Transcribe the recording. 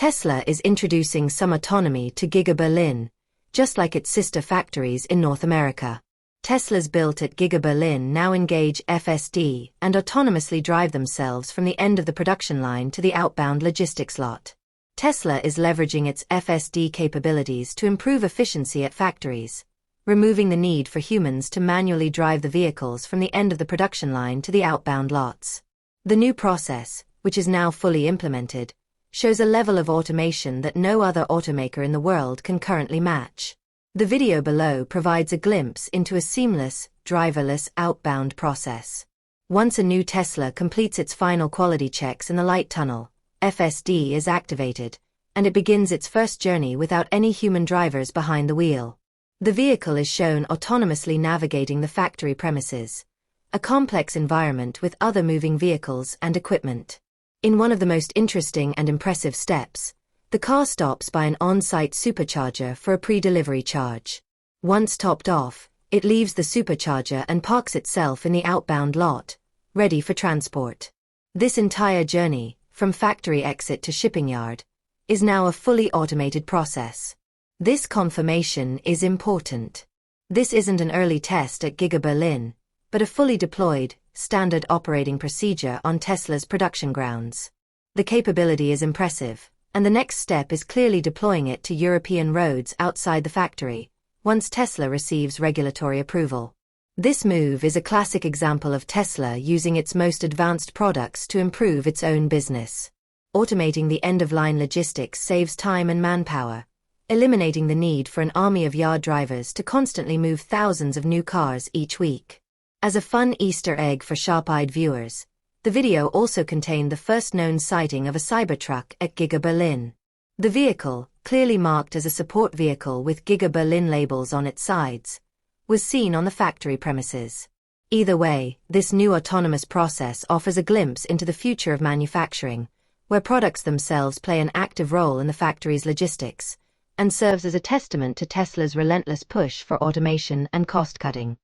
Tesla is introducing some autonomy to Giga Berlin, just like its sister factories in North America. Teslas built at Giga Berlin now engage FSD and autonomously drive themselves from the end of the production line to the outbound logistics lot. Tesla is leveraging its FSD capabilities to improve efficiency at factories, removing the need for humans to manually drive the vehicles from the end of the production line to the outbound lots. The new process, which is now fully implemented, shows a level of automation that no other automaker in the world can currently match. The video below provides a glimpse into a seamless, driverless outbound process. Once a new Tesla completes its final quality checks in the light tunnel, FSD is activated, and it begins its first journey without any human drivers behind the wheel. The vehicle is shown autonomously navigating the factory premises, a complex environment with other moving vehicles and equipment. In one of the most interesting and impressive steps, the car stops by an on-site supercharger for a pre-delivery charge. Once topped off, it leaves the supercharger and parks itself in the outbound lot, ready for transport. This entire journey, from factory exit to shipping yard, is now a fully automated process. This confirmation is important. This isn't an early test at Giga Berlin, but a fully deployed, standard operating procedure on Tesla's production grounds. The capability is impressive, and the next step is clearly deploying it to European roads outside the factory, once Tesla receives regulatory approval. This move is a classic example of Tesla using its most advanced products to improve its own business. Automating the end-of-line logistics saves time and manpower, eliminating the need for an army of yard drivers to constantly move thousands of new cars each week. As a fun Easter egg for sharp-eyed viewers, the video also contained the first known sighting of a Cybertruck at Giga Berlin. The vehicle, clearly marked as a support vehicle with Giga Berlin labels on its sides, was seen on the factory premises. Either way, this new autonomous process offers a glimpse into the future of manufacturing, where products themselves play an active role in the factory's logistics, and serves as a testament to Tesla's relentless push for automation and cost-cutting.